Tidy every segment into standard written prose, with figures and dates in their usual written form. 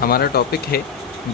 हमारा टॉपिक है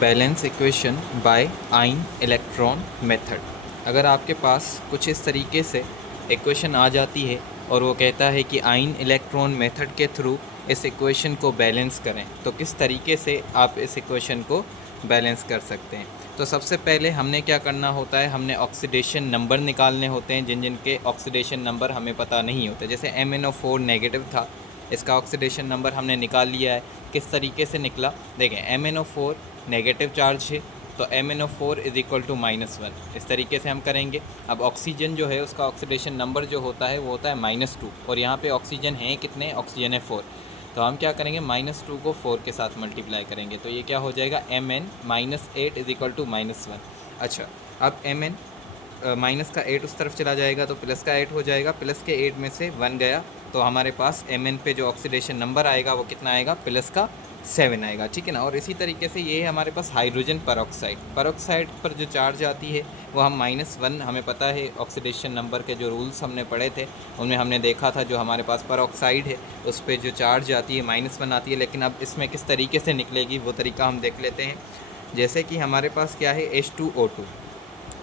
balance equation by आइन इलेक्ट्रॉन मेथड। अगर आपके पास कुछ इस तरीके से इक्वेशन आ जाती है और वो कहता है कि आइन इलेक्ट्रॉन मेथड के थ्रू इस इक्वेशन को बैलेंस करें, तो किस तरीके से आप इस इक्वेशन को बैलेंस कर सकते हैं। तो सबसे पहले हमने क्या करना होता है, हमने ऑक्सीडेशन नंबर निकालने होते हैं जिन के ऑक्सीडेशन नंबर हमें पता नहीं होते। जैसे MnO4 नेगेटिव था, इसका ऑक्सीडेशन नंबर हमने निकाल लिया है। किस तरीके से निकला, देखें MnO4 नेगेटिव चार्ज है तो MnO4 इज़ इक्वल टू -1, इस तरीके से हम करेंगे। अब ऑक्सीजन जो है उसका ऑक्सीडेशन नंबर जो होता है वो होता है -2, और यहाँ पे ऑक्सीजन है कितने, ऑक्सीजन है 4। तो हम क्या करेंगे, -2 को 4 के साथ मल्टीप्लाई करेंगे तो ये क्या हो जाएगा, Mn -8 इज़ इक्वल टू -1। अच्छा, अब Mn माइनस का 8 उस तरफ चला जाएगा तो प्लस का 8 हो जाएगा, प्लस के 8 में से 1 गया तो हमारे पास Mn पे जो ऑक्सीडेशन नंबर आएगा वो कितना आएगा, प्लस का 7 आएगा, ठीक है ना। और इसी तरीके से ये है हमारे पास हाइड्रोजन परऑक्साइड पर जो चार्ज आती है वो हम -1, हमें पता है ऑक्सीडेशन नंबर के जो रूल्स हमने पढ़े थे उनमें हमने देखा था जो हमारे पास परऑक्साइड है उस पर जो चार्ज आती है -1 आती है। लेकिन अब इसमें किस तरीके से निकलेगी वो तरीका हम देख लेते हैं। जैसे कि हमारे पास क्या है, H2O2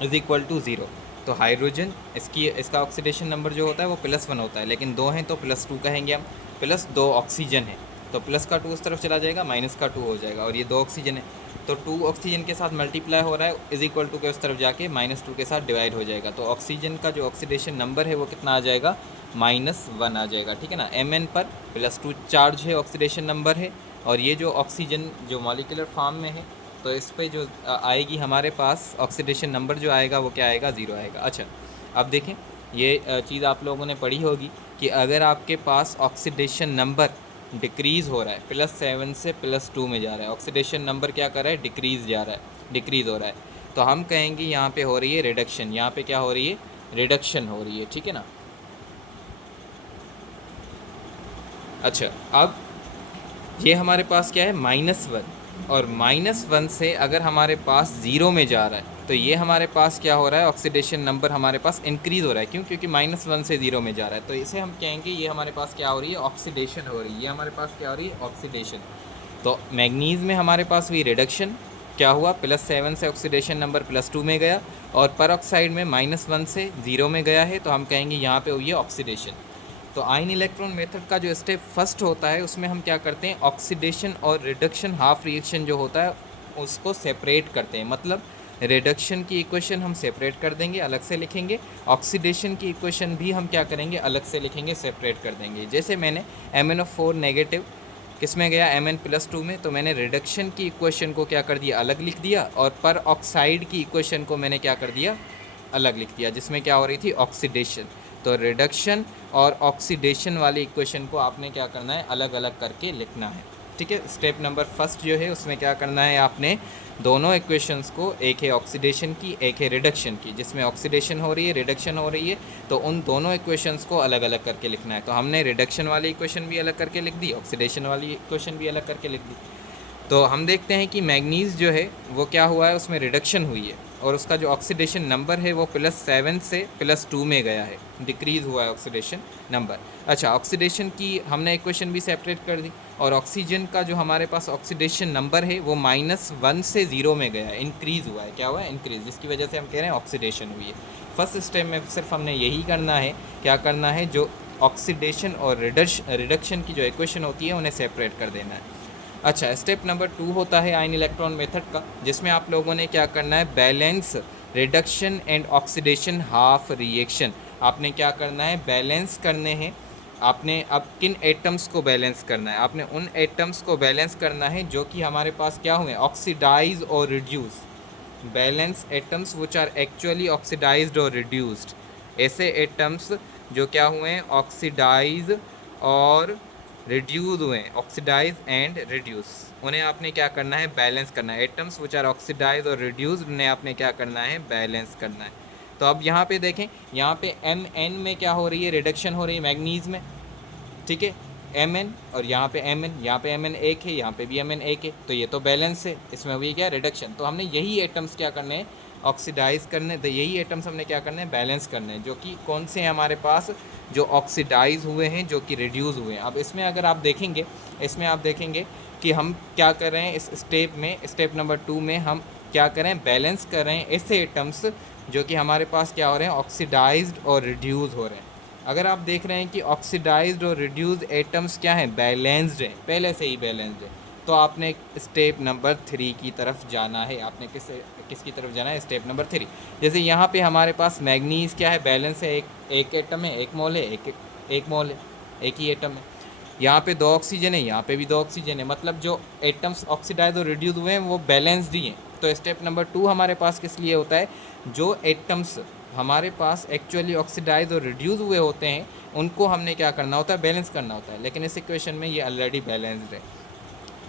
इज़ इक्वल टू 0, तो हाइड्रोजन इसका ऑक्सीडेशन नंबर जो होता है वो +1 होता है, लेकिन 2 हैं तो +2 कहेंगे हम। प्लस 2 ऑक्सीजन है तो प्लस का 2 उस तरफ चला जाएगा, माइनस का 2 हो जाएगा, और ये 2 ऑक्सीजन है तो 2 ऑक्सीजन के साथ मल्टीप्लाई हो रहा है, इज़ इक्वल टू के उस तरफ जाके -2 के साथ डिवाइड हो जाएगा। तो ऑक्सीजन का जो ऑक्सीडेशन नंबर है वो कितना आ जाएगा, -1 आ जाएगा, ठीक है ना। Mn पर +2 चार्ज है, ऑक्सीडेशन नंबर है, और ये जो ऑक्सीजन जो मॉलिक्यूलर फॉर्म में है तो इस पे जो आएगी हमारे पास ऑक्सीडेशन नंबर जो आएगा वो क्या आएगा, 0 आएगा। अच्छा, अब देखें ये चीज़ आप लोगों ने पढ़ी होगी कि अगर आपके पास ऑक्सीडेशन नंबर डिक्रीज़ हो रहा है, +7 से +2 में जा रहा है, ऑक्सीडेशन नंबर क्या कर रहा है, डिक्रीज़ हो रहा है, तो हम कहेंगे यहाँ पे हो रही है रिडक्शन। यहाँ पे क्या हो रही है, रिडक्शन हो रही है, ठीक है ना। अच्छा, अब ये हमारे पास क्या है, -1, और -1 से अगर हमारे पास 0 में जा रहा है तो ये हमारे पास क्या हो रहा है, ऑक्सीडेशन नंबर हमारे पास इंक्रीज़ हो रहा है। क्यों, क्योंकि -1 से 0 में जा रहा है, तो इसे हम कहेंगे ये हमारे पास क्या हो रही है, ऑक्सीडेशन हो रही है। ये हमारे पास क्या हो रही है, ऑक्सीडेशन। तो मैग्नीज़ में हमारे पास हुई रिडक्शन, क्या हुआ, +7 से ऑक्सीडेशन नंबर +2 में गया, और परऑक्साइड में -1 से 0 में गया है, तो हम कहेंगे यहाँ पे हुई है ऑक्सीडेशन। तो आइन इलेक्ट्रॉन मेथड का जो स्टेप फर्स्ट होता है उसमें हम क्या करते हैं, ऑक्सीडेशन और रिडक्शन हाफ रिएक्शन जो होता है उसको सेपरेट करते हैं। मतलब रिडक्शन की इक्वेशन हम सेपरेट कर देंगे, अलग से लिखेंगे, ऑक्सीडेशन की इक्वेशन भी हम क्या करेंगे, अलग से लिखेंगे, सेपरेट कर देंगे। जैसे मैंने MnO4 नेगेटिव किस में गया, Mn+2 में, तो मैंने रिडक्शन की इक्वेशन को क्या कर दिया, अलग लिख दिया, और पर ऑक्साइड की इक्वेशन को मैंने क्या कर दिया, अलग लिख दिया, जिसमें क्या हो रही थी, ऑक्सीडेशन। तो रिडक्शन और ऑक्सीडेशन वाली इक्वेशन को आपने क्या करना है, अलग अलग करके लिखना है, ठीक है। स्टेप नंबर फर्स्ट जो है उसमें क्या करना है, आपने दोनों इक्वेशंस को, एक है ऑक्सीडेशन की एक है रिडक्शन की, जिसमें ऑक्सीडेशन हो रही है रिडक्शन हो रही है, तो उन दोनों इक्वेशंस को अलग अलग करके लिखना है। तो हमने रिडक्शन वाली इक्वेशन भी अलग करके लिख दी, ऑक्सीडेशन वाली इक्वेशन भी अलग करके लिख दी। तो हम देखते हैं कि मैग्नीज़ जो है वो क्या हुआ है, उसमें रिडक्शन हुई है, और उसका जो ऑक्सीडेशन नंबर है वो +7 से +2 में गया है, डिक्रीज़ हुआ है ऑक्सीडेशन नंबर। अच्छा, ऑक्सीडेशन की हमने इक्वेशन भी सेपरेट कर दी, और ऑक्सीजन का जो हमारे पास ऑक्सीडेशन नंबर है वो -1 से 0 में गया है, इंक्रीज़ हुआ है, क्या हुआ है, इंक्रीज़, जिसकी वजह से हम कह रहे हैं ऑक्सीडेशन हुई है। फर्स्ट स्टेप में सिर्फ हमने यही करना है, क्या करना है, जो ऑक्सीडेशन और रिडक्शन की जो इक्वेशन होती है उन्हें सेपरेट कर देना है। अच्छा, स्टेप नंबर 2 होता है आइन इलेक्ट्रॉन मेथड का, जिसमें आप लोगों ने क्या करना है, balance reduction and oxidation half reaction. आपने क्या करना है, बैलेंस करने हैं। आपने अब किन एटम्स को बैलेंस करना है, आपने उन एटम्स को बैलेंस करना है जो कि हमारे पास क्या हुए, ऑक्सीडाइज और reduce. Balance atoms which are actually oxidised और रिड्यूस्ड, ऐसे एटम्स जो क्या हुए हैं, ऑक्सीडाइज और रिड्यूस हुए, ऑक्सीडाइज एंड रिड्यूस, उन्हें आपने क्या करना है, बैलेंस करना है। एटम्स विच आर ऑक्सीडाइज और रिड्यूस, उन्हें आपने क्या करना है, बैलेंस करना है। तो अब यहाँ पे देखें, यहाँ पे Mn में क्या हो रही है, रिडक्शन हो रही है मैग्नीज़ में, ठीक है, Mn, और यहाँ पे Mn, यहाँ पे Mn एक है, यहाँ पे भी Mn एक है, तो ये तो बैलेंस है, इसमें हुई क्या, रिडक्शन। तो हमने यही एटम्स क्या करने हैं, ऑक्सीडाइज करने, तो यही एटम्स हमने क्या करने हैं, बैलेंस करने हैं, जो कि कौन से हैं हमारे पास, जो ऑक्सीडाइज हुए हैं, जो कि रिड्यूस हुए हैं। अब इसमें अगर आप देखेंगे, इसमें आप देखेंगे कि हम क्या कर रहे हैं इस स्टेप में, स्टेप नंबर 2 में हम क्या करें, बैलेंस कर रहे हैं ऐसे एटम्स जो कि हमारे पास क्या हो रहे हैं, ऑक्सीडाइज्ड और रिड्यूस हो रहे हैं। अगर आप देख रहे हैं कि ऑक्सीडाइज्ड और रिड्यूस एटम्स क्या हैं, बैलेंस्ड हैं, पहले से ही बैलेंस्ड है, तो आपने स्टेप नंबर 3 की तरफ जाना है। आपने किसकी तरफ जाना है, स्टेप नंबर 3। जैसे यहाँ पे हमारे पास मैग्नीज क्या है, बैलेंस है, एक एटम है, एक मोल है, एक मोल है, एक ही एटम है। यहाँ पे 2 ऑक्सीजन है, यहाँ पे भी 2 ऑक्सीजन है, मतलब जो एटम्स ऑक्सीडाइज और रिड्यूस हुए हैं वो बैलेंस्ड ही हैं। तो स्टेप नंबर 2 हमारे पास किस लिए होता है, जो एटम्स हमारे पास एक्चुअली ऑक्सीडाइज और रिड्यूस हुए होते हैं उनको हमने क्या करना होता है, बैलेंस करना होता है, लेकिन इस इक्वेशन में ये ऑलरेडी बैलेंस्ड है।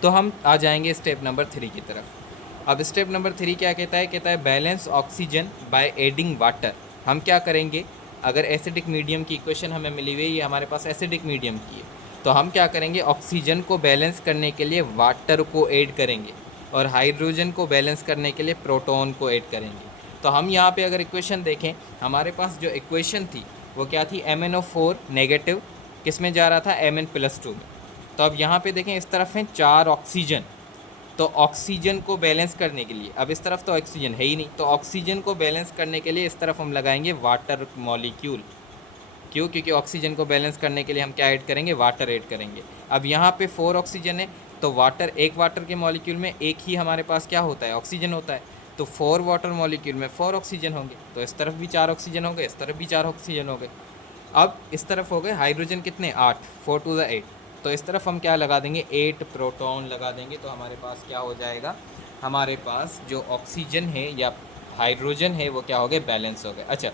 तो हम आ जाएंगे स्टेप नंबर 3 की तरफ। अब स्टेप नंबर 3 क्या कहता है balance oxygen by adding water. हम क्या करेंगे, अगर एसिडिक मीडियम की इक्वेशन हमें मिली हुई है, ये हमारे पास एसिडिक मीडियम की है, तो हम क्या करेंगे, ऑक्सीजन को बैलेंस करने के लिए वाटर को ऐड करेंगे और हाइड्रोजन को बैलेंस करने के लिए प्रोटॉन को ऐड करेंगे। तो हम यहाँ पे अगर इक्वेशन देखें, हमारे पास जो इक्वेशन थी वो क्या थी, MnO4 नेगेटिव किस में जा रहा था, Mn+2 में। तो अब यहाँ पे देखें, इस तरफ हैं 4 ऑक्सीजन, तो ऑक्सीजन को बैलेंस करने के लिए, अब इस तरफ तो ऑक्सीजन है ही नहीं, तो ऑक्सीजन को बैलेंस करने के लिए इस तरफ हम लगाएंगे वाटर मॉलिक्यूल। क्यों, क्योंकि ऑक्सीजन को बैलेंस करने के लिए हम क्या ऐड करेंगे, वाटर ऐड करेंगे। अब यहाँ पे 4 ऑक्सीजन है, तो एक वाटर के मॉलिक्यूल में एक ही हमारे पास क्या होता है, ऑक्सीजन होता है, तो 4 वाटर मॉलिक्यूल में 4 ऑक्सीजन होंगे, तो इस तरफ भी 4 ऑक्सीजन हो गए, इस तरफ भी 4 ऑक्सीजन हो गए। अब इस तरफ हो गए हाइड्रोजन कितने, 8, 4 टू द 8, तो इस तरफ हम क्या लगा देंगे, 8 प्रोटॉन लगा देंगे। तो हमारे पास क्या हो जाएगा, हमारे पास जो ऑक्सीजन है या हाइड्रोजन है वो क्या हो गए, बैलेंस हो गए। अच्छा,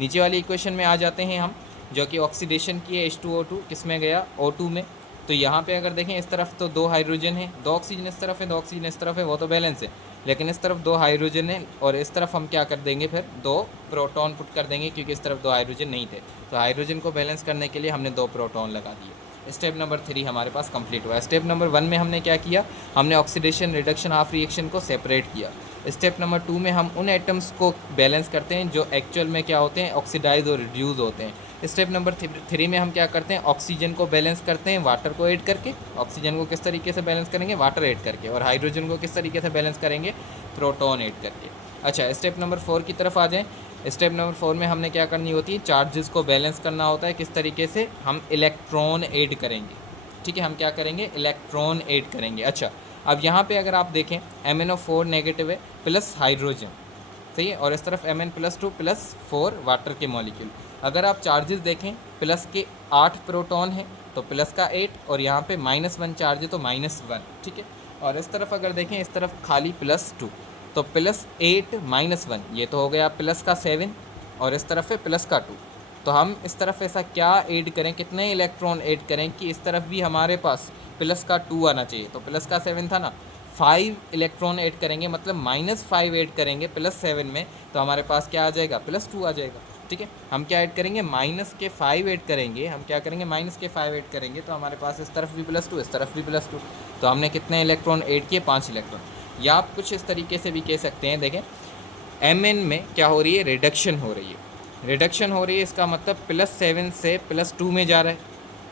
नीचे वाली इक्वेशन में आ जाते हैं हम, जो कि ऑक्सीडेशन की है, H2O2 किस में गया, O2 में। तो यहाँ पे अगर देखें, इस तरफ तो 2 हाइड्रोजन है, 2 ऑक्सीजन इस तरफ है, 2 ऑक्सीजन इस तरफ है, वो तो बैलेंस है, लेकिन इस तरफ 2 हाइड्रोजन है और इस तरफ हम क्या कर देंगे, फिर 2 प्रोटॉन पुट कर देंगे, क्योंकि इस तरफ 2 हाइड्रोजन नहीं थे, तो हाइड्रोजन को बैलेंस करने के लिए हमने 2 प्रोटॉन लगा दिए। स्टेप नंबर 3 हमारे पास कंप्लीट हुआ। स्टेप नंबर 1 में हमने क्या किया, हमने ऑक्सीडेशन रिडक्शन हाफ रिएक्शन को सेपरेट किया। स्टेप नंबर 2 में हम उन एटम्स को बैलेंस करते हैं जो एक्चुअल में क्या होते हैं, ऑक्सीडाइज और रिड्यूस होते हैं। स्टेप नंबर 3 में हम क्या करते हैं, ऑक्सीजन को बैलेंस करते हैं वाटर को ऐड करके। ऑक्सीजन को किस तरीके से बैलेंस करेंगे, वाटर ऐड करके, और हाइड्रोजन को किस तरीके से बैलेंस करेंगे, प्रोटॉन ऐड करके। अच्छा, स्टेप नंबर 4 की तरफ आ जाएँ। स्टेप नंबर 4 में हमने क्या करनी होती है, चार्जेस को बैलेंस करना होता है। किस तरीके से, हम इलेक्ट्रॉन ऐड करेंगे, ठीक है, हम क्या करेंगे, इलेक्ट्रॉन ऐड करेंगे। अच्छा, अब यहाँ पे अगर आप देखें, MnO4 नेगेटिव है प्लस हाइड्रोजन, सही है, और इस तरफ Mn+2 प्लस 4 वाटर के मॉलिक्यूल। अगर आप चार्जेस देखें, प्लस के 8 प्रोटॉन है तो प्लस का 8, और यहाँ पे -1 चार्ज है तो -1, ठीक है। और इस तरफ अगर देखें, इस तरफ खाली +2, तो +8 -1, ये तो हो गया प्लस का 7, और इस तरफ है प्लस का 2। तो हम इस तरफ ऐसा क्या ऐड करें, कितने इलेक्ट्रॉन ऐड करें कि इस तरफ भी हमारे पास प्लस का 2 आना चाहिए। तो प्लस का 7 था ना, 5 इलेक्ट्रॉन ऐड करेंगे, मतलब -5 ऐड करेंगे +7 में, तो हमारे पास क्या आ जाएगा, +2 आ जाएगा, ठीक है। हम क्या ऐड करेंगे, -5 ऐड करेंगे, हम क्या करेंगे, -5 ऐड करेंगे, तो हमारे पास इस तरफ भी +2, इस तरफ भी +2, तो हमने कितने इलेक्ट्रॉन ऐड किए, 5 इलेक्ट्रॉन। या आप कुछ इस तरीके से भी कह सकते हैं, देखें Mn में क्या हो रही है, रिडक्शन हो रही है, रिडक्शन हो रही है, इसका मतलब +7 से +2 में जा रहा है,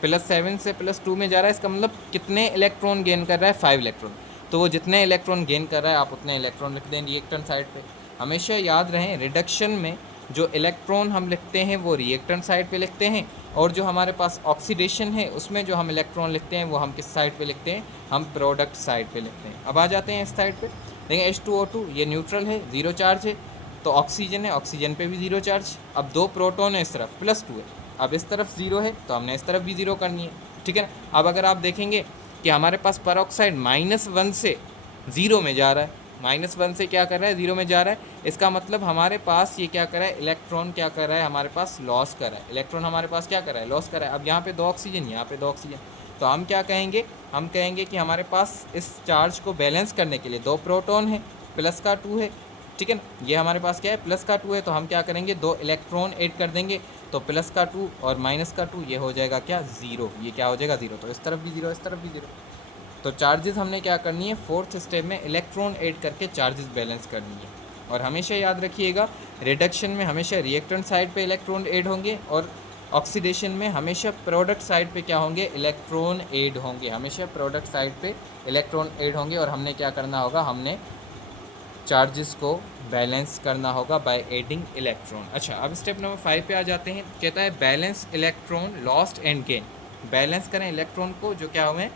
+7 से +2 में जा रहा है, इसका मतलब कितने इलेक्ट्रॉन गेन कर रहा है, 5 इलेक्ट्रॉन। तो वो जितने इलेक्ट्रॉन गेन कर रहा है, आप उतने इलेक्ट्रॉन लिख दें रिएक्टेंट साइड पे। हमेशा याद रहें, रिडक्शन में जो इलेक्ट्रॉन हम लिखते हैं वो रिएक्टेंट साइड पे लिखते हैं, और जो हमारे पास ऑक्सीडेशन है उसमें जो हम इलेक्ट्रॉन लिखते हैं वो हम किस साइड पे लिखते हैं, हम प्रोडक्ट साइड पे लिखते हैं। अब आ जाते हैं इस साइड पे, देखें H2O2 ये न्यूट्रल है, 0 चार्ज है, तो ऑक्सीजन है, ऑक्सीजन पे भी 0 चार्ज। अब 2 प्रोटॉन है, इस तरफ +2 है, अब इस तरफ 0 है तो हमने इस तरफ भी 0 करनी है, ठीक है ना। अब अगर आप देखेंगे कि हमारे पास परऑक्साइड -1 से 0 में जा रहा है, -1 से क्या कर रहा है, 0 में जा रहा है, इसका मतलब हमारे पास ये क्या कर रहा है, इलेक्ट्रॉन क्या कर रहा है, हमारे पास लॉस कर रहा है, इलेक्ट्रॉन हमारे पास क्या कर रहा है, लॉस कर रहा है। अब यहाँ पे 2 ऑक्सीजन, यहाँ पे 2 ऑक्सीजन, तो हम क्या कहेंगे, हम कहेंगे कि हमारे पास इस चार्ज को बैलेंस करने के लिए 2 प्रोटॉन है, प्लस का 2 है, ठीक है ना। ये हमारे पास क्या है, प्लस का 2 है, तो हम क्या करेंगे, 2 इलेक्ट्रॉन ऐड कर देंगे, तो प्लस का 2 और माइनस का 2 ये हो जाएगा क्या, 0, ये क्या हो जाएगा 0, तो इस तरफ भी 0, इस तरफ भी 0। तो चार्जेस हमने क्या करनी है, 4th स्टेप में इलेक्ट्रॉन ऐड करके चार्जेस बैलेंस करनी है। और हमेशा याद रखिएगा, रिडक्शन में हमेशा रिएक्टेंट साइड पे इलेक्ट्रॉन ऐड होंगे और ऑक्सीडेशन में हमेशा प्रोडक्ट साइड पे क्या होंगे, इलेक्ट्रॉन ऐड होंगे, हमेशा प्रोडक्ट साइड पे इलेक्ट्रॉन ऐड होंगे। और हमने क्या करना होगा, हमने चार्जेस को बैलेंस करना होगा बाय एडिंग इलेक्ट्रॉन। अच्छा, अब स्टेप नंबर 5 पे आ जाते हैं। कहता है balance electron lost and gain. Balance करें इलेक्ट्रॉन को जो क्या हुए,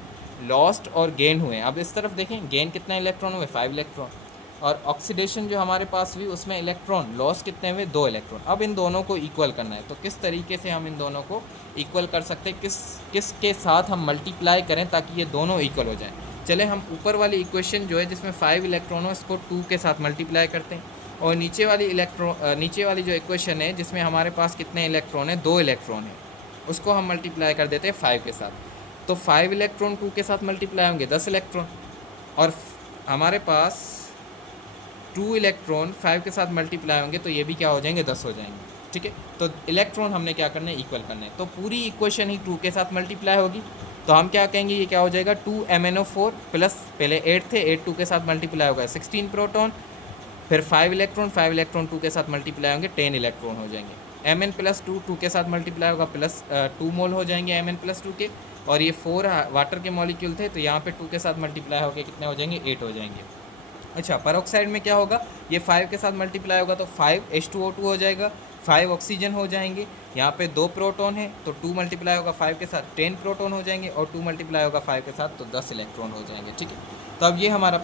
लॉस्ट और गेन हुए। अब इस तरफ देखें, गेन कितना इलेक्ट्रॉन हुए, 5 इलेक्ट्रॉन। और ऑक्सीडेशन जो हमारे पास हुई उसमें इलेक्ट्रॉन लॉस कितने हुए, 2 इलेक्ट्रॉन। अब इन दोनों को इक्वल करना है। तो किस तरीके से हम इन दोनों को इक्वल कर सकते हैं, किसके साथ हम मल्टीप्लाई करें ताकि ये दोनों इक्वल हो जाएं। चले हम ऊपर वाली इक्वेशन जो है जिसमें 5 इलेक्ट्रॉन हो, इसको 2 के साथ मल्टीप्लाई करते हैं। और नीचे वाली जो इक्वेशन है जिसमें हमारे पास कितने इलेक्ट्रॉन है, 2 इलेक्ट्रॉन है, उसको हम मल्टीप्लाई कर देते हैं 5 के साथ। तो 5 इलेक्ट्रॉन 2 के साथ मल्टीप्लाई होंगे 10 इलेक्ट्रॉन। और हमारे पास 2 इलेक्ट्रॉन 5 के साथ मल्टीप्लाई होंगे तो ये भी क्या हो जाएंगे, 10 हो जाएंगे। ठीक है, तो इलेक्ट्रॉन हमने क्या करना है, इक्वल करना है। तो पूरी इक्वेशन ही 2 के साथ मल्टीप्लाई होगी। तो हम क्या कहेंगे, ये क्या हो जाएगा, 2MnO4 प्लस, पहले 8 थे, 8 2 के साथ मल्टीप्लाई होगा 16 प्रोटॉन, फिर 5 इलेक्ट्रॉन 2 के साथ मल्टीप्लाई होंगे 10 इलेक्ट्रॉन हो जाएंगे। Mn+2 2 के साथ मल्टीप्लाई होगा प्लस 2 मोल हो जाएंगे Mn+2 के। और ये 4 वाटर के मॉलिक्यूल थे तो यहाँ पे 2 के साथ मल्टीप्लाई होकर कितने हो जाएंगे, 8 हो जाएंगे। अच्छा, पेरोक्साइड में क्या होगा, ये 5 के साथ मल्टीप्लाई होगा तो 5H2O2 हो जाएगा, 5 ऑक्सीजन हो जाएंगे। यहाँ पे 2 प्रोटॉन है तो 2 मल्टीप्लाई होगा 5 के साथ 10 प्रोटॉन हो जाएंगे, और 2 मल्टीप्लाई होगा 5 के साथ तो 10 इलेक्ट्रॉन हो जाएंगे। ठीक है, तो अब ये हमारा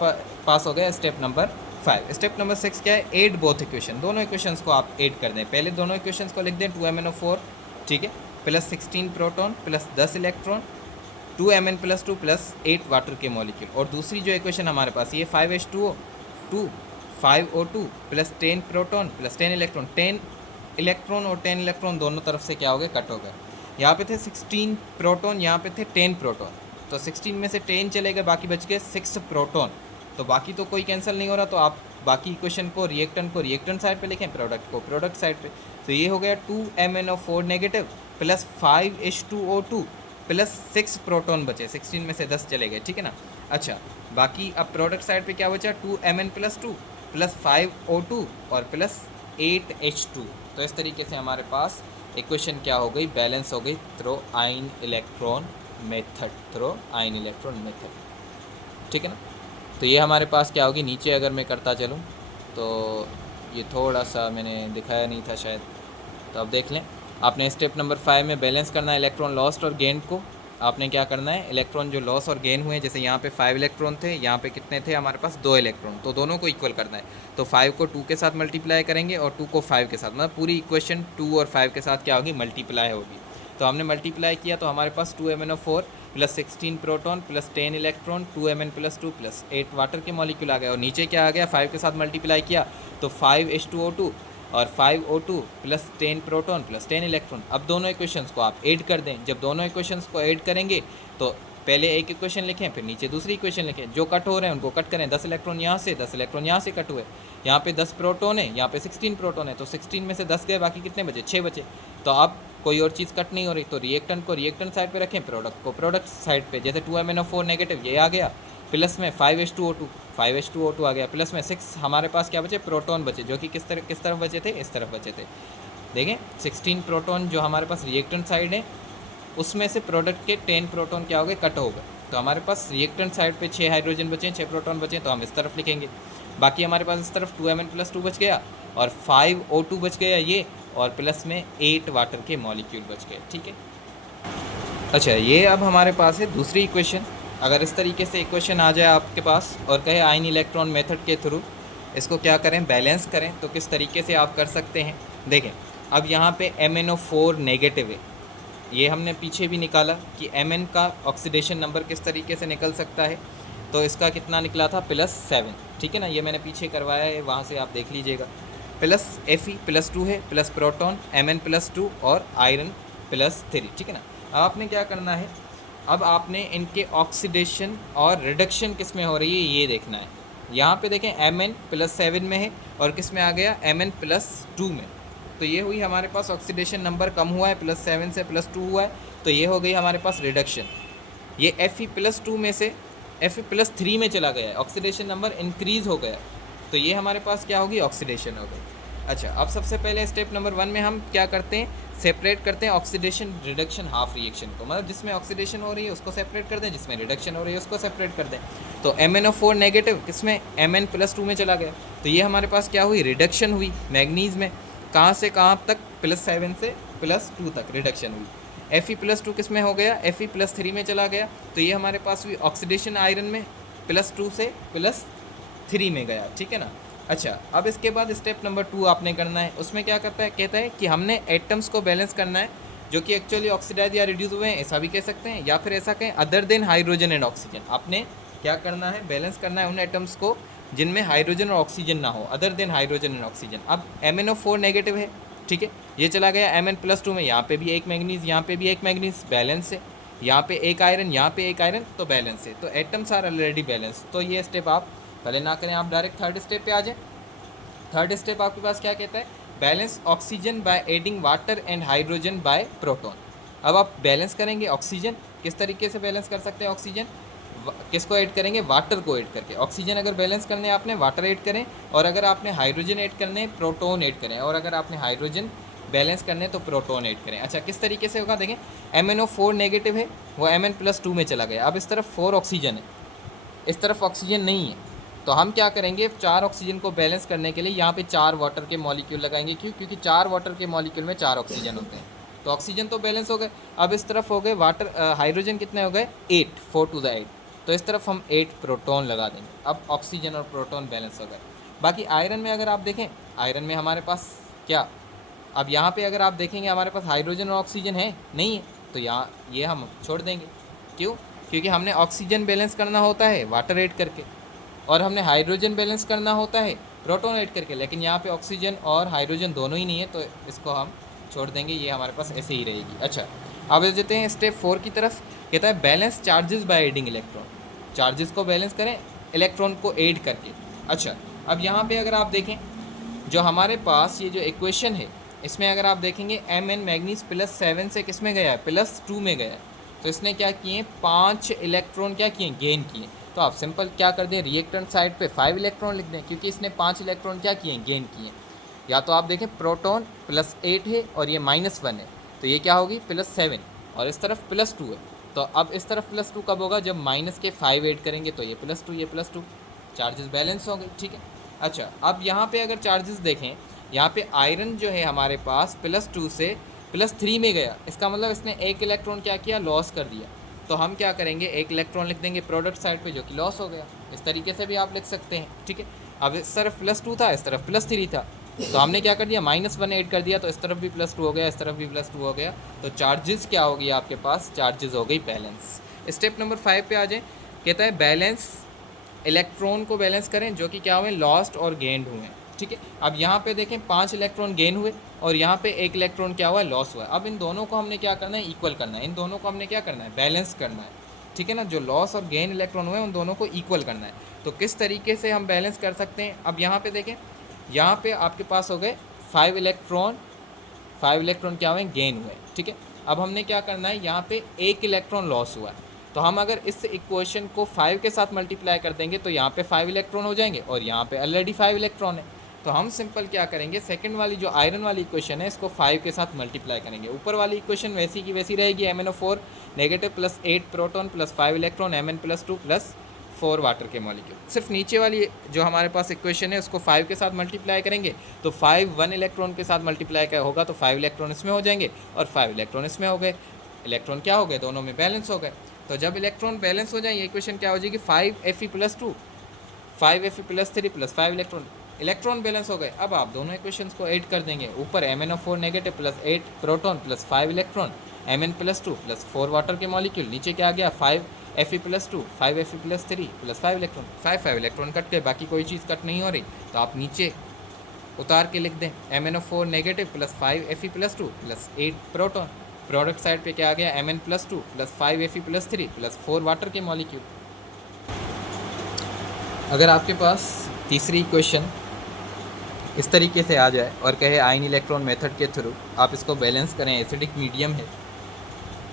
पास हो गया स्टेप नंबर 5। स्टेप नंबर 6 क्या है, ऐड बोथ इक्वेशन। दोनों इक्वेशंस को आप ऐड कर दें। पहले दोनों इक्वेशंस को लिख दें, 2MnO4, ठीक है, plus 16 proton plus 10 electron, 2Mn+2 plus 8 water के मॉलिक्यूल। और दूसरी जो इक्वेशन हमारे पास ये 5H2O2 5O2 plus 10 proton plus 10 electron. 10 electron और 10 इलेक्ट्रॉन दोनों तरफ से क्या हो गए, कट हो गए। यहाँ पे थे 16 प्रोटॉन, यहाँ पे थे 10 प्रोटॉन, तो 16 में से 10 चले गए, बाकी बच गए 6 प्रोटॉन। तो बाकी तो कोई कैंसिल नहीं हो रहा, तो आप बाकी इक्वेशन को रिएक्टेंट साइड पे लिखें, प्रोडक्ट को प्रोडक्ट साइड पे। तो ये हो गया 2MnO4 negative plus 5H2O2 plus 6 proton बचे, 16 में से 10 चले गए। ठीक है ना। अच्छा, बाकी अब प्रोडक्ट साइड पे क्या बचा, 2Mn+2 प्लस 5O2 और प्लस 8H2। तो इस तरीके से हमारे पास इक्वेशन क्या हो गई, बैलेंस हो गई थ्रो आयन इलेक्ट्रॉन मेथड, ठीक है ना। तो ये हमारे पास क्या होगी, नीचे अगर मैं करता चलूँ तो ये थोड़ा सा मैंने दिखाया नहीं था शायद, तो अब देख लें। आपने स्टेप नंबर 5 में बैलेंस करना है इलेक्ट्रॉन लॉस्ट और गेन को। आपने क्या करना है, इलेक्ट्रॉन जो लॉस और गेन हुए, जैसे यहाँ पे 5 इलेक्ट्रॉन थे, यहाँ पे कितने थे हमारे पास, 2 इलेक्ट्रॉन, तो दोनों को इक्वल करना है। तो 5 को 2 के साथ मल्टीप्लाई करेंगे और 2 को 5 के साथ, मतलब पूरी इक्वेशन 2 और 5 के साथ क्या होगी, मल्टीप्लाई होगी। तो हमने मल्टीप्लाई किया तो हमारे पास 2MnO4 plus 16 proton plus 10 electron 2Mn+2 plus 8 water के मॉलिक्यूल आ गए। और नीचे क्या आ गया, 5 के साथ मल्टीप्लाई किया तो 5H2O2 और 5O2 plus 10 proton plus 10 electron. अब दोनों इक्वेशंस को आप ऐड कर दें। जब दोनों इक्वेशंस को ऐड करेंगे तो पहले एक इक्वेशन लिखें, फिर नीचे दूसरी इक्वेशन लिखें। जो कट हो रहे हैं उनको कट करें, 10 इलेक्ट्रॉन यहाँ से, 10 इलेक्ट्रॉन यहाँ से कट हुए। यहाँ पे 10 प्रोटॉन है, यहाँ पे 16 प्रोटॉन है, तो 16 में से 10 गए, बाकी कितने बचे, 6 बचे। तो अब कोई और चीज़ कट नहीं हो रही, तो रिएक्टेंट को रिएक्टेंट साइड पे रखें, प्रोडक्ट को प्रोडक्ट साइड पे। जैसे 2MnO4 नेगेटिव ये आ गया, प्लस में 5H2O2 आ गया, प्लस में 6 हमारे पास क्या बचे, प्रोटॉन बचे, जो कि किस तरफ बचे थे, इस तरफ बचे थे। देखें 16 प्रोटॉन जो हमारे पास रिएक्टेंट साइड है, उसमें से प्रोडक्ट के 10 प्रोटॉन क्या हो गए, कट हो गए। तो हमारे पास रिएक्टेंट साइड पे 6 हाइड्रोजन बचे, 6 प्रोटॉन बचे, तो हम इस तरफ लिखेंगे। बाकी हमारे पास इस तरफ 2Mn+2 बच गया और 5O2 बच गया ये, और प्लस में 8 वाटर के मॉलिक्यूल बच गए। ठीक है। अच्छा, ये अब हमारे पास है दूसरी इक्वेशन। अगर इस तरीके से इक्वेशन आ जाए आपके पास और कहे आयन इलेक्ट्रॉन मेथड के थ्रू इसको क्या करें, बैलेंस करें, तो किस तरीके से आप कर सकते हैं। देखें, अब यहाँ पे MnO4 नेगेटिव है, ये हमने पीछे भी निकाला कि Mn का ऑक्सीडेशन नंबर किस तरीके से निकल सकता है। तो इसका कितना निकला था, +7। ठीक है ना, ये मैंने पीछे करवाया है, वहाँ से आप देख लीजिएगा। प्लस Fe+2 है, प्लस प्रोटॉन Mn+2 और आयरन +3। ठीक है ना। अब आपने क्या करना है, अब आपने इनके ऑक्सीडेशन और रिडक्शन किस में हो रही है ये देखना है। यहाँ पे देखें Mn+7 में है और किस में आ गया, Mn+2 में। तो ये हुई हमारे पास ऑक्सीडेशन नंबर कम हुआ है, +7 से +2 हुआ है, तो ये हो गई हमारे पास रिडक्शन। ये Fe+2 में से Fe+3 में चला गया है, ऑक्सीडेशन नंबर इंक्रीज़ हो गया, तो ये हमारे पास क्या होगी, ऑक्सीडेशन हो गई। अच्छा, अब सबसे पहले स्टेप नंबर 1 में हम क्या करते हैं, सेपरेट करते हैं ऑक्सीडेशन रिडक्शन हाफ रिएक्शन को, मतलब जिसमें ऑक्सीडेशन हो रही है उसको सेपरेट कर दें, जिसमें रिडक्शन हो रही है उसको सेपरेट कर दें। तो MnO4 नेगेटिव किसमें, Mn+2 में चला गया, तो ये हमारे पास क्या हुई, रिडक्शन हुई मैग्नीज में, कहाँ से कहाँ तक, +7 से +2 तक रिडक्शन हुई। Fe+2 किस में हो गया, Fe+3 में चला गया, तो ये हमारे पास हुई ऑक्सीडेशन आयरन में, +2 से +3 में गया, ठीक है ना। अच्छा, अब इसके बाद स्टेप नंबर 2 आपने करना है, उसमें क्या करता है, कहता है कि हमने एटम्स को बैलेंस करना है जो कि एक्चुअली ऑक्सीडाइज या रिड्यूस हुए हैं, ऐसा भी कह सकते हैं, या फिर ऐसा कहें other than hydrogen and oxygen. आपने क्या करना है, बैलेंस करना है उन एटम्स को जिनमें हाइड्रोजन और ऑक्सीजन ना हो, other than hydrogen and oxygen. अब MnO4 नेगेटिव है, ठीक है, ये चला गया Mn+2 में, यहाँ पे भी एक मैग्नीज, यहाँ पे भी एक मैग्नीज, बैलेंस है, यहाँ पे एक आयरन, यहाँ पे एक आयरन, तो बैलेंस है, तो एटम्स आर ऑलरेडी बैलेंस। तो ये स्टेप आप पहले ना करें, आप डायरेक्ट थर्ड स्टेप पे आ जाए। थर्ड स्टेप आपके पास क्या कहता है, balance oxygen by adding water and hydrogen bye proton. अब आप बैलेंस करेंगे ऑक्सीजन, किस तरीके से बैलेंस कर सकते हैं ऑक्सीजन, किसको ऐड करेंगे, वाटर को ऐड करके। ऑक्सीजन अगर बैलेंस करने हैं आपने, वाटर ऐड करें, और अगर आपने हाइड्रोजन ऐड करने हैं, प्रोटॉन ऐड करें, और अगर आपने हाइड्रोजन बैलेंस करने तो प्रोटॉन ऐड करें। अच्छा, किस तरीके से होगा देखें, MnO4 नेगेटिव है, वो Mn+2 में चला गया, अब इस तरफ 4 ऑक्सीजन है, इस तरफ ऑक्सीजन नहीं है, तो हम क्या करेंगे, 4 ऑक्सीजन को बैलेंस करने के लिए यहाँ पे 4 वाटर के मॉलिक्यूल लगाएंगे। क्यों, क्योंकि 4 वाटर के मॉलिक्यूल में 4 ऑक्सीजन होते हैं, तो ऑक्सीजन तो बैलेंस हो गए। अब इस तरफ हो गए वाटर, हाइड्रोजन कितने हो गए, 8, 4 to the 8, तो इस तरफ हम 8 प्रोटॉन लगा देंगे। अब ऑक्सीजन और प्रोटॉन बैलेंस हो गए। बाकी आयरन में अगर आप देखें, आयरन में हमारे पास क्या, अब यहाँ पे अगर आप देखेंगे हमारे पास हाइड्रोजन और ऑक्सीजन है नहीं है, तो यहाँ ये हम छोड़ देंगे। क्यों, क्योंकि हमने ऑक्सीजन बैलेंस करना होता है वाटर ऐड करके, और हमने हाइड्रोजन बैलेंस करना होता है प्रोटॉन ऐड करके, लेकिन यहाँ पे ऑक्सीजन और हाइड्रोजन दोनों ही नहीं है, तो इसको हम छोड़ देंगे, ये हमारे पास ऐसे ही रहेगी। अच्छा, अब देते हैं स्टेप 4 की तरफ, कहता है balance charges by adding electron, charges को बैलेंस करें इलेक्ट्रॉन को ऐड करके। अच्छा, अब यहाँ पे अगर आप देखें, जो हमारे पास ये जो इक्वेशन है, इसमें अगर आप देखेंगे Mn मैग्नीज +7 से किस में गया है, +2 में गया है, तो इसने क्या किए, 5 इलेक्ट्रॉन क्या किए, गेन किए। तो आप सिंपल क्या कर दें, रिएक्टेंट साइड पे 5 इलेक्ट्रॉन लिख दें, क्योंकि इसने 5 इलेक्ट्रॉन क्या किए, गेन किए। या तो आप देखें प्रोटॉन +8 है और ये -1 है, तो ये क्या होगी, +7, और इस तरफ +2 है, तो अब इस तरफ +2 कब होगा, जब -5 ऐड करेंगे, तो ये +2, ये +2, चार्जेस बैलेंस हो गए, ठीक है। अच्छा, अब यहाँ पे अगर चार्जेस देखें, यहाँ पे आयरन जो है हमारे पास +2 से +3 में गया, इसका मतलब इसने एक इलेक्ट्रॉन क्या किया, लॉस कर दिया, तो हम क्या करेंगे, एक इलेक्ट्रॉन लिख देंगे प्रोडक्ट साइड पे, जो कि लॉस हो गया। इस तरीके से भी आप लिख सकते हैं, ठीक है। अब इस तरफ +2 था, इस तरफ +3 था, तो हमने क्या कर दिया, -1 ऐड कर दिया, तो इस तरफ भी +2 हो गया, इस तरफ भी +2 हो गया, तो चार्जेस क्या हो गई आपके पास, चार्जेस हो गई बैलेंस। स्टेप नंबर 5 पे आ जाए, कहता है बैलेंस इलेक्ट्रॉन को बैलेंस करें जो कि क्या हुए, लॉस्ट और गेंड हुए, ठीक है। अब यहाँ पे देखें 5 इलेक्ट्रॉन गेन हुए और यहाँ पे 1 इलेक्ट्रॉन क्या हुआ है, लॉस हुआ है। अब इन दोनों को हमने क्या करना है, इक्वल करना है, इन दोनों को हमने क्या करना है, बैलेंस करना है, ठीक है ना। जो लॉस और गेन इलेक्ट्रॉन हुए उन दोनों को इक्वल करना है। तो किस तरीके से हम बैलेंस कर सकते हैं, अब यहाँ पे देखें, यहाँ पे आपके पास हो गए 5 इलेक्ट्रॉन क्या हुए, गेन हुए, ठीक है। अब हमने क्या करना है, यहाँ पे 1 इलेक्ट्रॉन लॉस हुआ है, तो हम अगर इस इक्वेशन को 5 के साथ मल्टीप्लाई कर देंगे तो यहाँ पे 5 इलेक्ट्रॉन हो जाएंगे, और यहाँ पे ऑलरेडी 5 इलेक्ट्रॉन है, तो हम सिंपल क्या करेंगे, सेकंड वाली जो आयरन वाली इक्वेशन है इसको 5 के साथ मल्टीप्लाई करेंगे। ऊपर वाली इक्वेशन वैसी की वैसी रहेगी, MnO4 negative +8 proton +5 electron, Mn+2 +4 water के मॉलिक्यूल। सिर्फ नीचे वाली जो हमारे पास इक्वेशन है उसको 5 के साथ मल्टीप्लाई करेंगे, तो 5 1 इलेक्ट्रॉन के साथ मल्टीप्लाई होगा, तो 5 इलेक्ट्रॉन इसमें हो जाएंगे और 5 इलेक्ट्रॉन इसमें हो गए, इलेक्ट्रॉन क्या हो गए, दोनों में बैलेंस हो गए। तो जब इलेक्ट्रॉन बैलेंस हो जाए, ये इक्वेशन क्या हो जाएगी, 5Fe+2 5Fe+3 +5 इलेक्ट्रॉन बैलेंस हो गए। अब आप दोनों इक्वेशंस को ऐड कर देंगे, ऊपर MnO4 negative +8 proton +5 electron, Mn+2 +4 water के मॉलिक्यूल, नीचे क्या आ गया 5Fe+2 5Fe+3 +5 electron, 5 electron cut गए, बाकी कोई चीज़ कट नहीं हो रही, तो आप नीचे उतार के लिख दें MnO4 negative +5Fe+2 +8 proton, product side पे क्या आ गया, Mn+2 +5Fe+3 +4 वाटर के मॉलिक्यूल। अगर आपके पास तीसरी इक्वेशन इस तरीके से आ जाए और कहे आयन इलेक्ट्रॉन मेथड के थ्रू आप इसको बैलेंस करें, एसिडिक मीडियम है,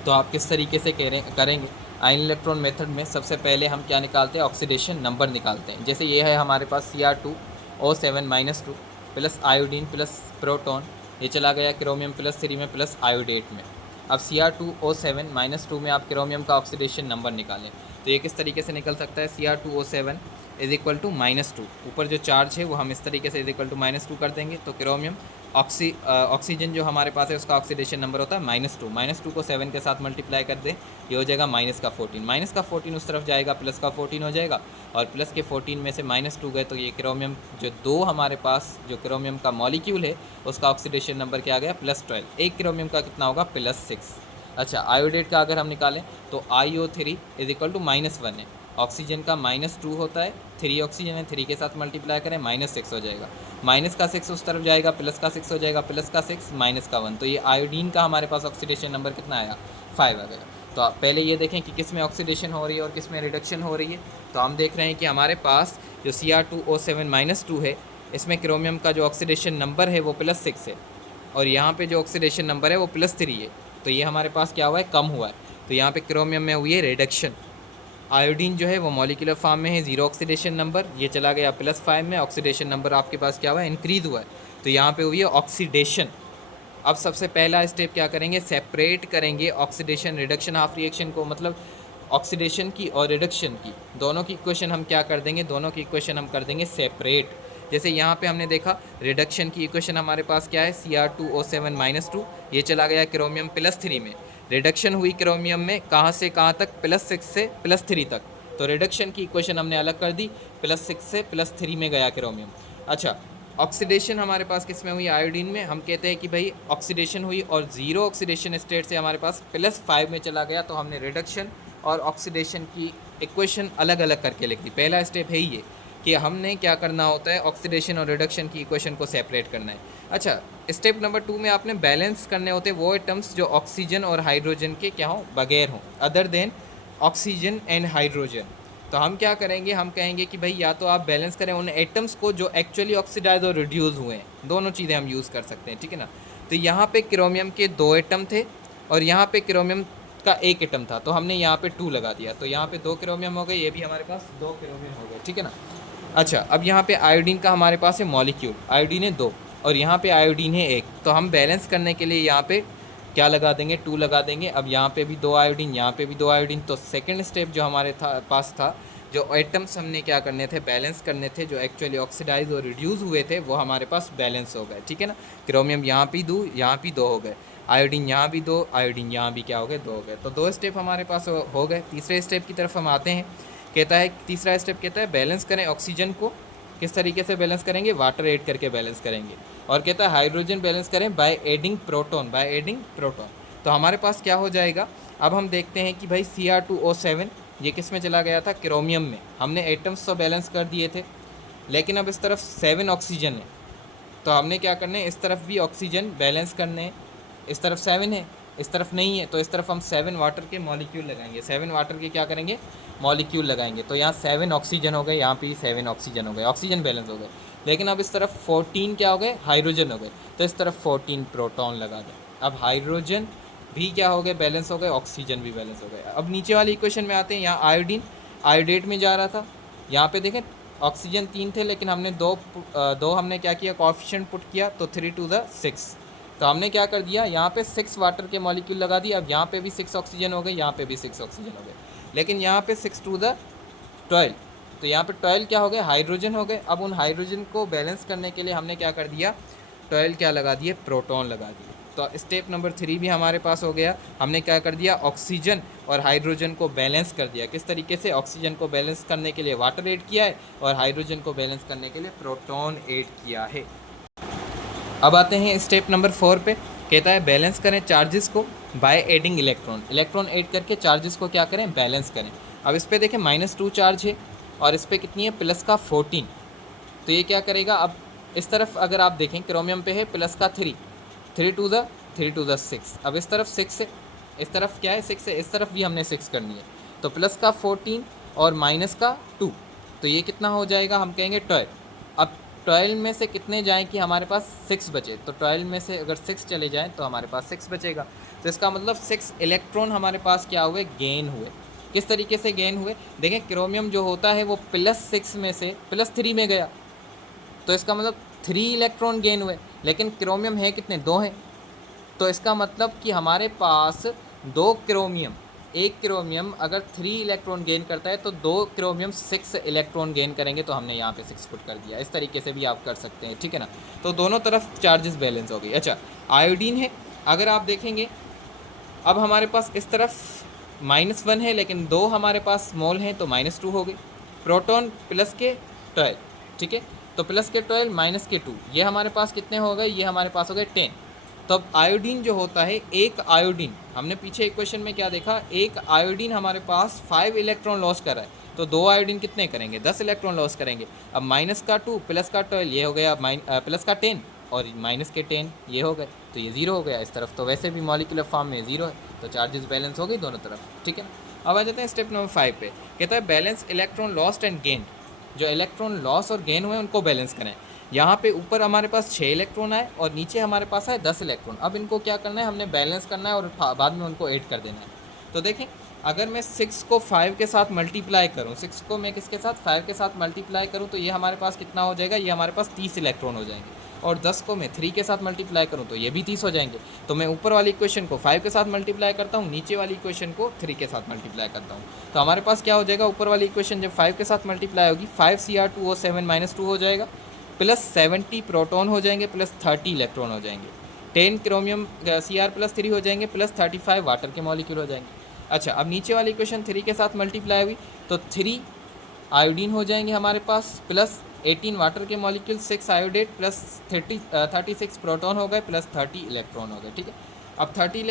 तो आप किस तरीके से करेंगे। आयन इलेक्ट्रॉन मेथड में सबसे पहले हम क्या निकालते हैं, ऑक्सीडेशन नंबर निकालते हैं। जैसे ये है हमारे पास Cr2O7-2, plus iodine plus proton, ये चला गया क्रोमियम +3 में प्लस आयोडेट में। अब Cr2O7 -2 में आप क्रोमियम का ऑक्सीडेशन नंबर निकालें तो ये किस तरीके से निकल सकता है, Cr2O7 = -2, ऊपर जो चार्ज है वो हम इस तरीके से =-2 कर देंगे तो क्रोमियम ऑक्सीजन जो हमारे पास है उसका ऑक्सीडेशन नंबर होता है -2, -2 को 7 के साथ मल्टीप्लाई कर दे, ये हो जाएगा -14 उस तरफ जाएगा, +14 हो जाएगा और प्लस के 14 में से -2 गए तो ये क्रोमियम जो 2 हमारे पास जो क्रोमियम का मॉलिक्यूल है उसका ऑक्सीडेशन नंबर क्या आ गया, +12, एक क्रोमियम का कितना होगा, +6। अच्छा, आयोडेट का अगर हम निकालें तो IO3 = -1 है, ऑक्सीजन का -2 होता है, 3 ऑक्सीजन है, 3 के साथ मल्टीप्लाई करें -6 हो जाएगा, माइनस का 6 उस तरफ जाएगा, प्लस का 6 हो जाएगा, प्लस का 6 माइनस का 1, तो ये आयोडीन का हमारे पास ऑक्सीडेशन नंबर कितना आया, 5 आ गया। तो आप पहले ये देखें कि किस में ऑक्सीडेशन हो रही है और किस में रिडक्शन हो रही है। तो हम देख रहे हैं कि हमारे पास जो Cr2O7 -2 है इसमें क्रोमियम का जो ऑक्सीडेशन नंबर है वो +6 है और यहाँ पे जो ऑक्सीडेशन नंबर है वो +3 है, तो ये हमारे पास क्या हुआ है, कम हुआ है। तो यहाँ पे क्रोमियम में हुई है रिडक्शन। आयोडीन जो है वो मॉलिक्यूलर फॉर्म में है, 0 ऑक्सीडेशन नंबर, ये चला गया +5 में, ऑक्सीडेशन नंबर आपके पास क्या हुआ है, इंक्रीज हुआ है, तो यहाँ पे हुई है ऑक्सीडेशन। अब सबसे पहला स्टेप क्या करेंगे, सेपरेट करेंगे ऑक्सीडेशन रिडक्शन हाफ रिएक्शन को, मतलब ऑक्सीडेशन की और रिडक्शन की दोनों की इक्वेशन हम क्या कर देंगे, दोनों की इक्वेशन हम कर देंगे सेपरेट। जैसे यहाँ पे हमने देखा रिडक्शन की इक्वेशन हमारे पास क्या है, Cr2O7 -2, ये चला गया क्रोमियम +3 में, रिडक्शन हुई क्रोमियम में कहाँ से कहाँ तक, +6 से +3 तक, तो रिडक्शन की इक्वेशन हमने अलग कर दी, +6 से +3 में गया क्रोमियम। अच्छा, ऑक्सीडेशन हमारे पास किस में हुई, आयोडीन में। हम कहते हैं कि भाई ऑक्सीडेशन हुई और 0 ऑक्सीडेशन स्टेट से हमारे पास +5 में चला गया, तो हमने रिडक्शन और ऑक्सीडेशन की इक्वेशन अलग अलग करके लिख दी। पहला स्टेप है ये कि हमने क्या करना होता है, ऑक्सीडेशन और रिडक्शन की इक्वेशन को सेपरेट करना है। अच्छा, स्टेप नंबर 2 में आपने बैलेंस करने होते हैं वो एटम्स जो ऑक्सीजन और हाइड्रोजन के क्या हों, बगैर हों, other than oxygen and hydrogen. तो हम क्या करेंगे, हम कहेंगे कि भाई या तो आप बैलेंस करें उन एटम्स को जो एक्चुअली ऑक्सीडाइज और रिड्यूस हुए हैं, दोनों चीज़ें हम यूज़ कर सकते हैं, ठीक है ना। तो यहाँ पे क्रोमियम के 2 एटम थे और यहाँ पे क्रोमियम का 1 एटम था, तो हमने यहाँ पे 2 लगा दिया, तो यहाँ पे 2 क्रोमियम हो गए, ये भी हमारे पास 2 क्रोमियम हो गए, ठीक है ना। अच्छा, अब यहाँ पे आयोडीन का हमारे पास है मॉलिक्यूल, आयोडीन है 2 और यहाँ पे आयोडीन है 1, तो हम बैलेंस करने के लिए यहाँ पे क्या लगा देंगे, 2 लगा देंगे। अब यहाँ पे भी 2 आयोडीन, यहाँ पे भी 2 आयोडीन, तो सेकंड स्टेप जो हमारे पास था, जो एटम्स हमने क्या करने थे, बैलेंस करने थे, जो एक्चुअली ऑक्सीडाइज और रिड्यूस हुए थे वो हमारे पास बैलेंस हो गए, ठीक है ना। क्रोमियम यहाँ भी 2, यहाँ भी 2 हो गए, आयोडीन यहाँ भी 2, आयोडीन यहाँ भी क्या हो गए, 2 हो गए। तो 2 स्टेप हमारे पास हो गए। तीसरे स्टेप की तरफ हम आते हैं। कहता है, तीसरा स्टेप कहता है बैलेंस करें ऑक्सीजन को, किस तरीके से बैलेंस करेंगे, वाटर ऐड करके बैलेंस करेंगे। और कहता है हाइड्रोजन बैलेंस करें by adding proton, by adding proton. तो हमारे पास क्या हो जाएगा, अब हम देखते हैं कि भाई Cr2O7 ये किस में चला गया था, क्रोमियम में। हमने एटम्स तो बैलेंस कर दिए थे, लेकिन अब इस तरफ 7 ऑक्सीजन है, तो हमने क्या करना है, इस तरफ भी ऑक्सीजन बैलेंस करने हैं। इस तरफ 7 है, इस तरफ नहीं है, तो इस तरफ हम 7 वाटर के मॉलिक्यूल लगाएंगे, 7 वाटर के क्या करेंगे, मॉलिक्यूल लगाएंगे। तो यहाँ 7 ऑक्सीजन हो गए, यहाँ पे 7 ऑक्सीजन हो गए, ऑक्सीजन बैलेंस हो गए। लेकिन अब इस तरफ 14 क्या हो गए, हाइड्रोजन हो गए, तो इस तरफ 14 प्रोटॉन लगा दें। अब हाइड्रोजन भी क्या हो गए, बैलेंस हो गए, ऑक्सीजन भी बैलेंस हो गए। अब नीचे वाली इक्वेशन में आते हैं। यहाँ आयोडीन आयोडेट में जा रहा था, यहाँ पे देखें ऑक्सीजन 3 थे, लेकिन हमने दो हमने क्या किया, कोएफिशिएंट पुट किया, तो 3 to the 6, तो हमने क्या कर दिया, यहाँ पे 6 वाटर के मॉलिक्यूल लगा दिया। अब यहाँ पे भी 6 ऑक्सीजन हो गए, यहाँ पे भी 6 ऑक्सीजन हो गए, लेकिन यहाँ पे 6 to the 12, तो यहाँ पे 12 क्या हो गए, हाइड्रोजन हो गए। अब उन हाइड्रोजन को बैलेंस करने के लिए हमने क्या कर दिया, 12 क्या लगा दिए, प्रोटॉन लगा दिए। तो स्टेप नंबर 3 भी हमारे पास हो गया। हमने क्या कर दिया, ऑक्सीजन और हाइड्रोजन को बैलेंस कर दिया। किस तरीके से, ऑक्सीजन को बैलेंस करने के लिए वाटर ऐड किया है और हाइड्रोजन को बैलेंस करने के लिए प्रोटॉन ऐड किया है। अब आते हैं स्टेप नंबर 4 पे। कहता है बैलेंस करें चार्जेस को by adding electron, electron add करके चार्जेस को क्या करें, बैलेंस करें। अब इस पर देखें -2 चार्ज है और इस पर कितनी है, प्लस का 14, तो ये क्या करेगा, अब इस तरफ अगर आप देखें क्रोमियम पे है प्लस का 3 to the 6, अब इस तरफ 6 है, इस तरफ क्या है, 6 है, इस तरफ भी हमने 6 करनी है, तो प्लस का 14 और माइनस का 2, तो ये कितना हो जाएगा, हम कहेंगे 12। अब 12 में से कितने जाएं कि हमारे पास 6 बचे, तो 12 में से अगर 6 चले जाएं तो हमारे पास 6 बचेगा। तो इसका मतलब 6 इलेक्ट्रॉन हमारे पास क्या हुए, गेन हुए। किस तरीके से गेन हुए, देखें क्रोमियम जो होता है वो +6 में से +3 में गया, तो इसका मतलब 3 इलेक्ट्रॉन गेन हुए, लेकिन क्रोमियम है कितने, 2 हैं। तो इसका मतलब कि हमारे पास 2 क्रोमियम, एक क्रोमियम अगर 3 इलेक्ट्रॉन गेन करता है तो 2 क्रोमियम 6 इलेक्ट्रॉन गेन करेंगे, तो हमने यहाँ पे 6 पुट कर दिया। इस तरीके से भी आप कर सकते हैं, ठीक है ना। तो दोनों तरफ चार्जेस बैलेंस हो गई। अच्छा, आयोडीन है, अगर आप देखेंगे अब हमारे पास इस तरफ -1 है, लेकिन 2 हमारे पास स्मॉल हैं, तो -2 हो गई। प्रोटॉन प्लस के 12, ठीक है, तो प्लस के 12 माइनस के 2, ये हमारे पास कितने हो गए, ये हमारे पास हो गए 10। तो अब आयोडीन जो होता है, एक आयोडीन, हमने पीछे एक क्वेश्चन में क्या देखा, एक आयोडीन हमारे पास 5 इलेक्ट्रॉन लॉस कर रहा है, तो 2 आयोडीन कितने करेंगे, 10 इलेक्ट्रॉन लॉस करेंगे। अब माइनस का 2 प्लस का 12, ये हो गया प्लस का 10 और माइनस के 10 ये हो गए, तो ये 0 हो गया इस तरफ। तो वैसे भी मॉलिक्यूलर फॉर्म में 0 है, तो चार्जेस बैलेंस हो गई दोनों तरफ, ठीक है ना। अब आ जाते हैं स्टेप नंबर 5 पे, कहता है balance electron lost and gain. जो इलेक्ट्रॉन लॉस और गेन हुए उनको बैलेंस करें। यहाँ पे ऊपर हमारे पास 6 इलेक्ट्रॉन आए और नीचे हमारे पास है 10 इलेक्ट्रॉन। अब इनको क्या करना है, हमने बैलेंस करना है और बाद में उनको ऐड कर देना है। तो देखें, अगर मैं 6 को 5 के साथ मल्टीप्लाई करूँ, 6 को मैं किसके साथ, 5 के साथ मल्टीप्लाई करूँ, तो ये हमारे पास कितना हो जाएगा, ये हमारे पास 30 इलेक्ट्रॉन हो जाएंगे। और 10 को मैं 3 के साथ मल्टीप्लाई करूँ तो ये भी 30 हो जाएंगे। तो मैं ऊपर वाली इक्वेशन को 5 के साथ मल्टीप्लाई करता हूँ, नीचे वाली इक्वेशन को 3 के साथ मल्टीप्लाई करता हूँ। तो हमारे पास क्या हो जाएगा, ऊपर वाली इक्वेशन जब 5 के साथ मल्टीप्लाई होगी, 5Cr2O7 -2 हो जाएगा, प्लस 70 प्रोटॉन हो जाएंगे, प्लस 30 इलेक्ट्रॉन हो जाएंगे, 10 क्रोमियम Cr+3 हो जाएंगे, प्लस 35 वाटर के मॉलिक्यूल हो जाएंगे। अच्छा, अब नीचे वाली इक्वेशन 3 के साथ मल्टीप्लाई हुई तो 3 आयोडीन हो जाएंगे हमारे पास, प्लस 18 वाटर के मॉलिक्यूल, 6 आयोडेट, प्लस 36 प्रोटॉन हो गए, प्लस 30 इलेक्ट्रॉन हो गए, ठीक है। अब 30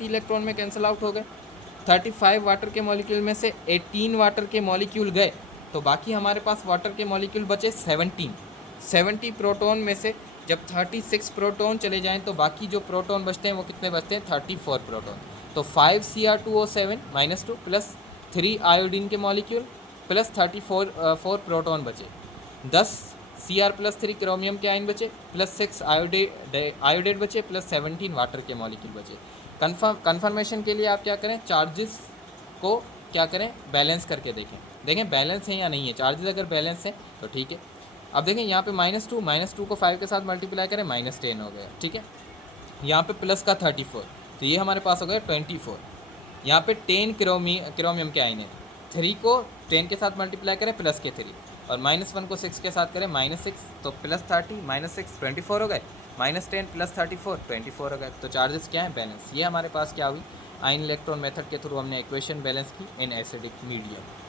इलेक्ट्रॉन में कैंसिल आउट हो गए। 35 वाटर के मॉलिक्यूल में से 18 वाटर के मॉलिक्यूल गए, तो बाकी हमारे पास वाटर के मॉलिक्यूल बचे 70 प्रोटॉन में से जब 36 प्रोटॉन चले जाएँ तो बाकी जो प्रोटॉन बचते हैं वो कितने बचते हैं, 34 प्रोटॉन। तो 5Cr2O7 -2 प्लस 3 आयोडीन के मॉलिक्यूल प्लस 4 प्रोटॉन बचे, 10 Cr+3 क्रोमियम के आयन बचे, प्लस 6 आयोडेट बचे, प्लस 17 वाटर के मॉलिक्यूल बचे। कन्फर्मेशन के लिए आप क्या करें, चार्जेस को क्या करें, बैलेंस करके देखें बैलेंस है या नहीं है। चार्जेस अगर बैलेंस है तो ठीक है। अब देखें यहाँ पे -2 को 5 के साथ मल्टीप्लाई करें, -10 हो गया, ठीक है। यहाँ पे प्लस का 34, तो ये हमारे पास हो गया 24। यहाँ पे 10 क्रोमियम के आयन है, 3 को 10 के साथ मल्टीप्लाई करें, प्लस के 3, और -1 को 6 के साथ करें, -6, तो प्लस 30 -6 24 हो गए, -10 प्लस 34 24 हो गए। तो चार्जेस क्या है, बैलेंस। ये हमारे पास क्या हुई, आयन इलेक्ट्रॉन मेथड के थ्रू हमने इक्वेशन बैलेंस की इन एसिडिक मीडियम।